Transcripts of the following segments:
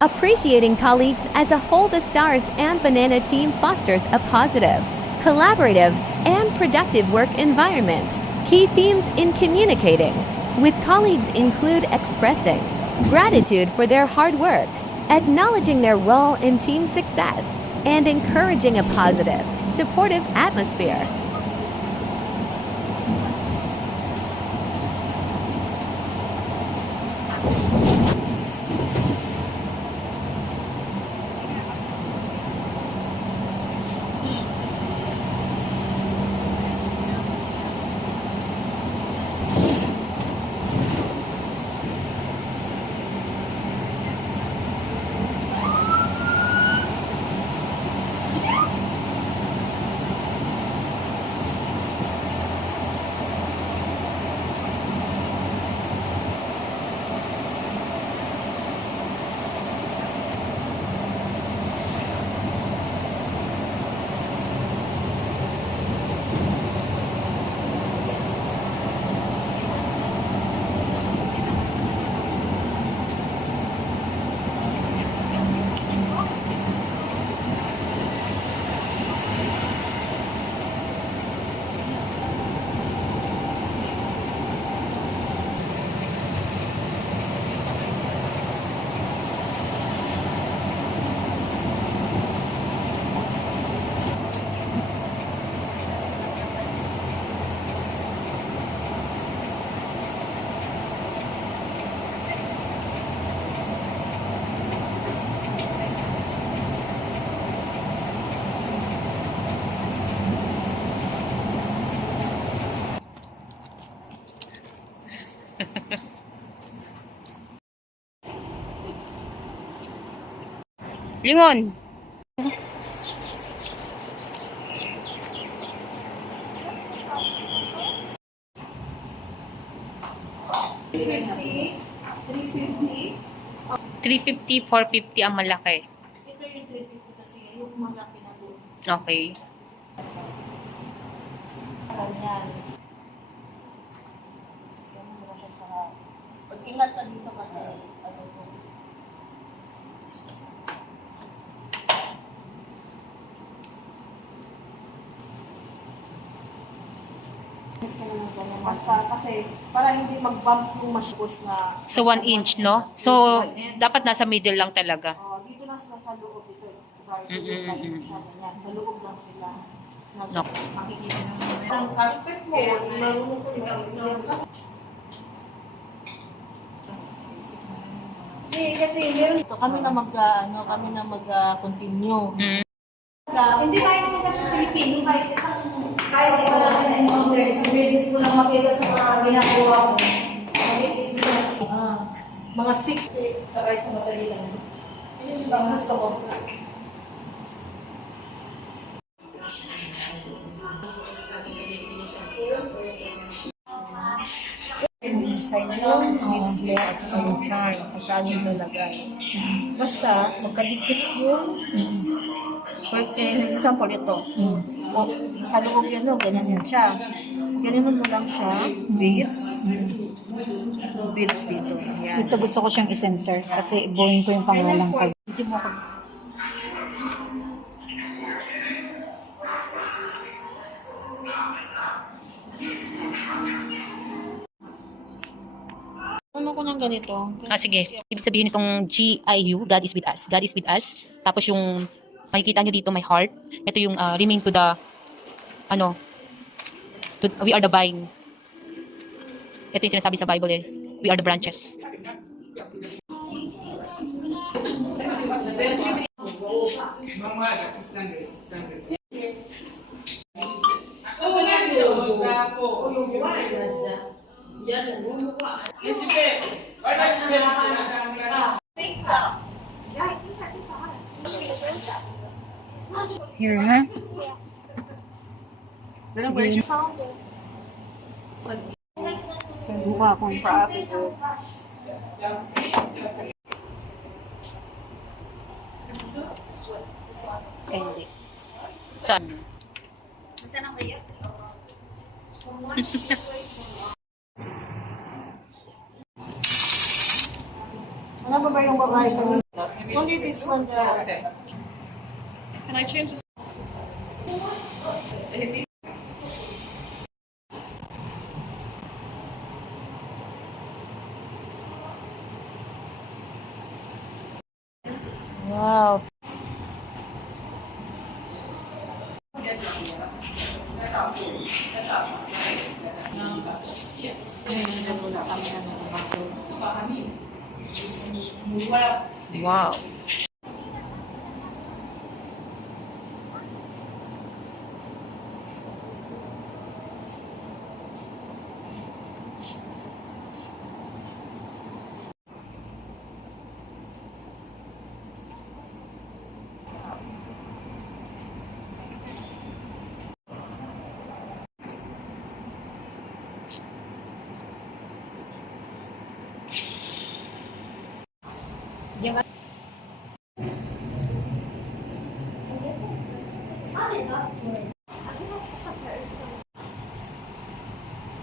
Appreciating colleagues as a whole, the STARS and Banana team fosters a positive, collaborative, and productive work environment. Key themes in communicating with colleagues include expressing gratitude for their hard work, acknowledging their role in team success, and encouraging a positive, supportive atmosphere. Lingon. $350, $450 ang malaki. Ito yung 350 kasi yung malaki na doon. Okay. Ganyan. Sige, mura siya sa... Pag-ingat ka dito kasi ano po. Basta kasi para hindi mag-bump yung masyos na... So 1 inch, no? So dapat nasa middle lang talaga. Dito na sila sa loob ito. Mm-mm. Sa loob lang sila. No. Makikita naman. Ang carpet mo, marunong ko yung kasi meron kami na mag-continue. Hindi tayo naman kasi Pilipino, kahit di pa natin na-encounter, isang beses ko lang makita sa mga ginagawa ko. Mga 6 kahit na madali lang. Ayun lang gusto ko. Yung design mo, needs mo at saka yung charm, kung saan yung lalagay. Basta, magkadikit yung example ito. O, sa loob yan, no, ganyan yan siya. Ganyan mo lang siya, beads dito. Yan. Ito gusto ko siyang i-center kasi ibuhin ko yung pangalan ko. Hindi mo ako. Ano ko ng ganito? Sige. Ibig sabihin itong GIU, God is with us. God is with us. Tapos yung makikita nyo dito may heart. Ito yung remain to the we are the vine. Ito yung sinasabi sa Bible we are the branches. Here, ha? Sige. Mukha akong profit. Hindi. Saan? Ano ba yung babae ko? Only this one. Okay. Can I change this? Wow. Wow.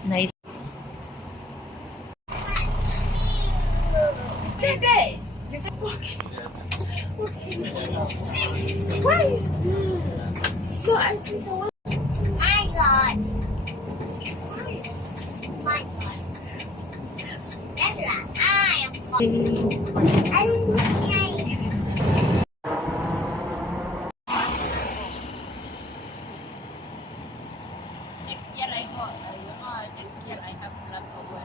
Nice. I got. My God. Ezra, I am. I didn't see. Next year I go. Next year I have club over.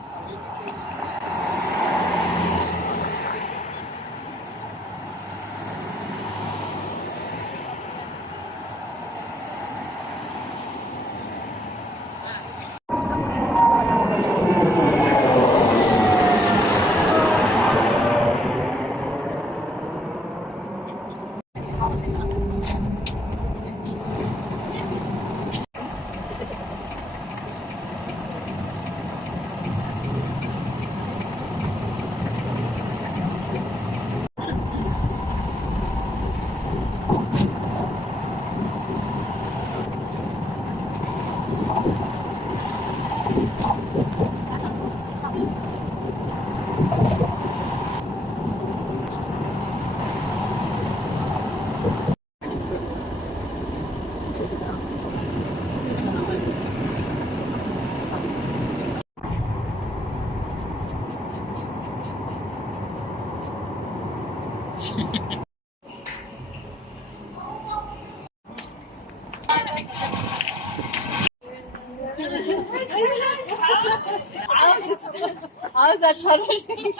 How's that photogenic?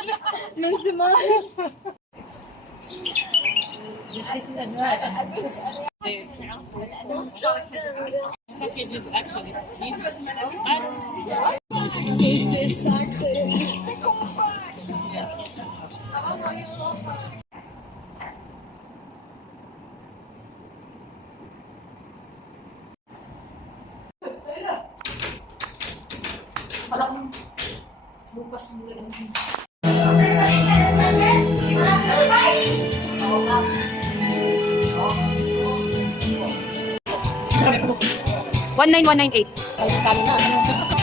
من زمان. Packages actually. Ads. Bukas mo lang. 19198.